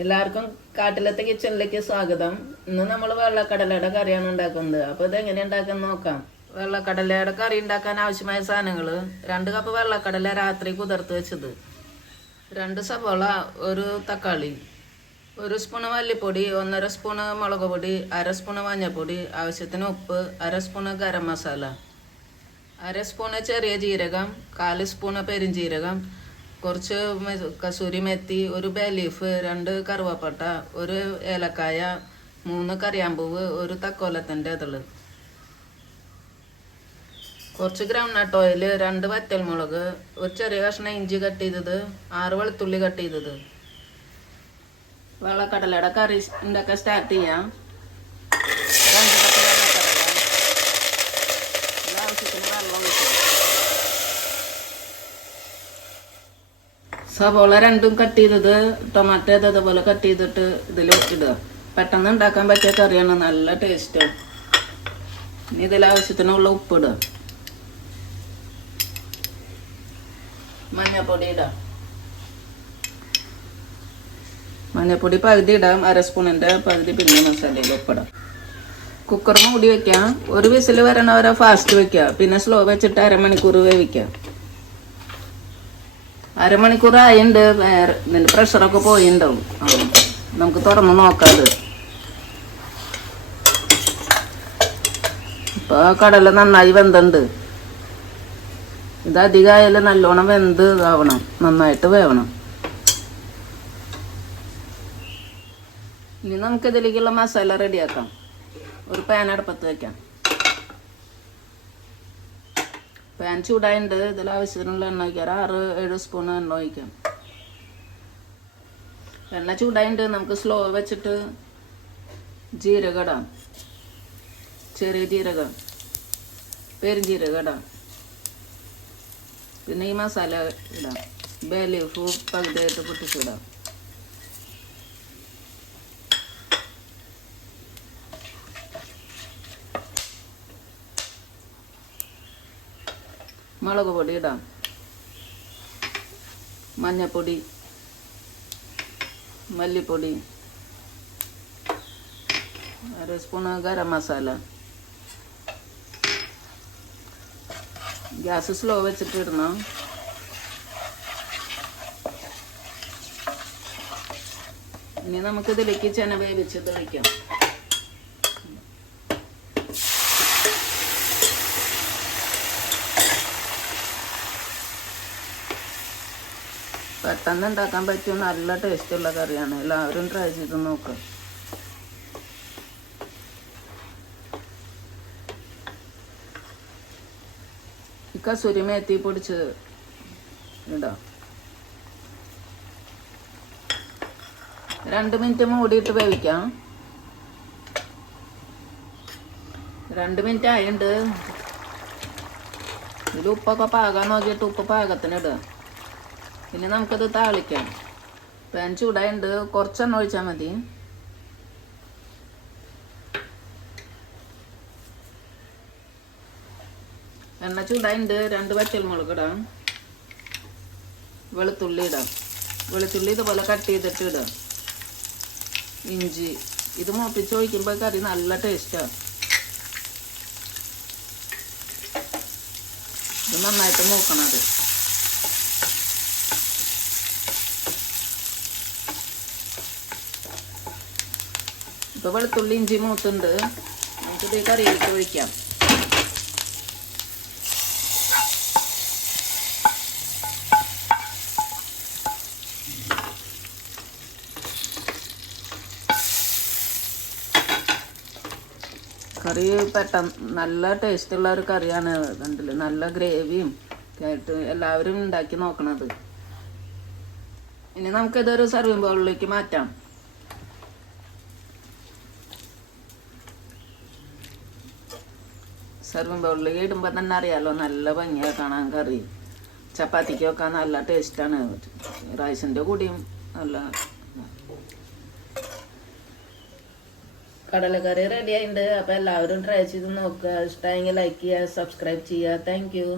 എല്ലാവർക്കും കാട്ടിലത്തെ കിച്ചണിലേക്ക് സ്വാഗതം. ഇന്ന് നമ്മൾ വെള്ളക്കടലയുടെ കറിയാണ് ഉണ്ടാക്കുന്നത്. അപ്പോൾ ഇതെങ്ങനെ ഉണ്ടാക്കുന്നത് നോക്കാം. വെള്ളക്കടലയുടെ കറി ഉണ്ടാക്കാൻ ആവശ്യമായ സാധനങ്ങൾ: 2 കപ്പ് വെള്ളക്കടല രാത്രി കുതിർത്ത് വെച്ചത്, 2 സവോള, 1 തക്കാളി, 1 സ്പൂണ് മല്ലിപ്പൊടി, 1.5 സ്പൂണ് മുളക് പൊടി, 1/2 സ്പൂണ് മഞ്ഞൾപ്പൊടി, ആവശ്യത്തിന് ഉപ്പ്, 1/2 സ്പൂണ് ഗരം മസാല, 1/2 സ്പൂണ് ചെറിയ ജീരകം, 1/4 സ്പൂണ് പെരിഞ്ജീരകം, കുറച്ച് കസൂരി മെത്തി, 1 ബേ ലീഫ്, 2 കറുവപ്പട്ട, 1 ഏലക്കായ, 3 കറിയാമ്പൂവ്, 1 തക്കോലത്തിൻ്റെ ഇതള്, കുറച്ച് ഗ്രൗണ്ട് നട്ട് ഓയിൽ, 2 വറ്റൽമുളക്, 1 ചെറിയ കഷ്ണം ഇഞ്ചി കട്ട് ചെയ്തത്, 6 വെളുത്തുള്ളി കട്ട് ചെയ്തത്. വെള്ളക്കടലയുടെ കറി ഉണ്ടാക്കാൻ സ്റ്റാർട്ട് ചെയ്യാം. 2 കപ്പ് വെള്ളക്കടല, ആവശ്യത്തിന് വെള്ളം ഒഴിച്ചു. സവോള 2ഉം കട്ട് ചെയ്തത്, ടൊമാറ്റോ ഇതേപോലെ കട്ട് ചെയ്തിട്ട് ഇതിൽ ഇടുക. പെട്ടെന്ന് ഉണ്ടാക്കാൻ പറ്റിയ കറിയാണ്, നല്ല ടേസ്റ്റ്. ഇനി ഇതിൽ ആവശ്യത്തിനുള്ള ഉപ്പിടുക, മഞ്ഞൾപ്പൊടി ഇടാം. മഞ്ഞൾപ്പൊടി പകുതി ഇടാം, 1/2 സ്പൂണിൻ്റെ പകുതി പിന്നെ മസാലയിൽ ഉപ്പിടാം. കുക്കർ മൂടി വെക്കാം. 1 വിസിൽ വരണവരെ ഫാസ്റ്റ് വെക്കുക, പിന്നെ സ്ലോ വെച്ചിട്ട് 1/2 മണിക്കൂർ വേവിക്കുക. 1/2 മണിക്കൂർ ആയിണ്ട്, ഇതിൻ്റെ പ്രഷറൊക്കെ പോയിണ്ടാവും. നമുക്ക് തുറന്ന് നോക്കാം. ഇപ്പോൾ കടല നന്നായി വെന്തുണ്ട്. ഇത് അധികമായാലും നല്ലോണം വെന്ത് ആവണം, നന്നായിട്ട് വേവണം. ഇനി നമുക്കിതിലേക്കുള്ള മസാല റെഡിയാക്കാം. ഒരു പാൻ അടുപ്പത്ത് വയ്ക്കാം. പാൻ ചൂടായിട്ടുണ്ട്. ഇതിൽ ആവശ്യത്തിനുള്ള എണ്ണ ഒഴിക്കാം. 6-7 സ്പൂൺ എണ്ണ ഒഴിക്കാം. എണ്ണ ചൂടായിട്ടുണ്ട്. നമുക്ക് സ്ലോ വെച്ചിട്ട് ജീരകം ഇടാം, ചെറിയ ജീരകം, പെരുംജീരകം ഇടാം. പിന്നെ ഈ മസാല ഇടാം. ബേ ലീഫ് പകുതിയായിട്ട് പൊട്ടിച്ചിടാം. മുളക് പൊടി ഇടാം, മഞ്ഞൾപ്പൊടി, മല്ലിപ്പൊടി, 1/2 spoon garam masala. Gas slow വെച്ചിട്ട് ഇടണം. ഇനി നമുക്കിതിലേക്ക് ചെന വേവിച്ചത് ഒഴിക്കാം. പെട്ടെന്ന് ഉണ്ടാക്കാൻ പറ്റിയ നല്ല ടേസ്റ്റുള്ള കറിയാണ്. എല്ലാവരും ട്രൈ ചെയ്ത് നോക്കുക. ഈ കസൂരി മേത്തി പൊടിച്ച് ഇടാം. 2 മിനിറ്റ് മൂടിയിട്ട് വേവിക്കാം. 2 മിനിറ്റ് ആയിട്ടുണ്ട്. ഇതിൽ ഉപ്പൊക്കെ പാകാൻ നോക്കിയിട്ട് ഉപ്പ് പാകത്തിന് ഇടുക. പിന്നെ നമുക്കത് താളിക്കാം. പാൻ ചൂടായിട്ടുണ്ട്. കുറച്ചെണ്ണ ഒഴിച്ചാൽ മതി. എണ്ണ ചൂടായിട്ടുണ്ട്. 2 വറ്റൽമുളക് ഇടാം, വെളുത്തുള്ളി ഇടാം. വെളുത്തുള്ളി ഇതുപോലെ കട്ട് ചെയ്തിട്ട് ഇടാം. ഇഞ്ചി ഇത് മൂപ്പിച്ച് ഒഴിക്കുമ്പോൾ കറി നല്ല ടേസ്റ്റാണ്. ഇത് നന്നായിട്ട് മൂക്കണത്. ഇപ്പോൾ വെളുത്തുള്ളി ഇഞ്ചി മൂത്തുണ്ട്. നമുക്കിത് കറിയിലേക്ക് ഒഴിക്കാം. കറി പെട്ടെന്ന് നല്ല ടേസ്റ്റുള്ള ഒരു കറിയാണ്. കണ്ടില്ല, നല്ല ഗ്രേവിയും ആയിട്ട് എല്ലാവരും ഉണ്ടാക്കി നോക്കണത്. ഇനി നമുക്കിതൊരു സർവിങ് ബൗളിലേക്ക് മാറ്റാം. സർവിങ് ബൗളിലേക്ക് ഇടുമ്പോൾ തന്നെ അറിയാമല്ലോ, നല്ല ഭംഗിയാണ് കാണാൻ കറി. ചപ്പാത്തിക്കൊക്കെ നല്ല ടേസ്റ്റാണ്. റൈസിൻ്റെ കൂടിയും നല്ല. കടലക്കറി റെഡി ആയിട്ടുണ്ട്. അപ്പോൾ എല്ലാവരും ട്രൈ ചെയ്ത് നോക്കുക. ഇഷ്ടമായെങ്കിൽ ലൈക്ക് ചെയ്യുക, സബ്സ്ക്രൈബ് ചെയ്യുക. Thank you.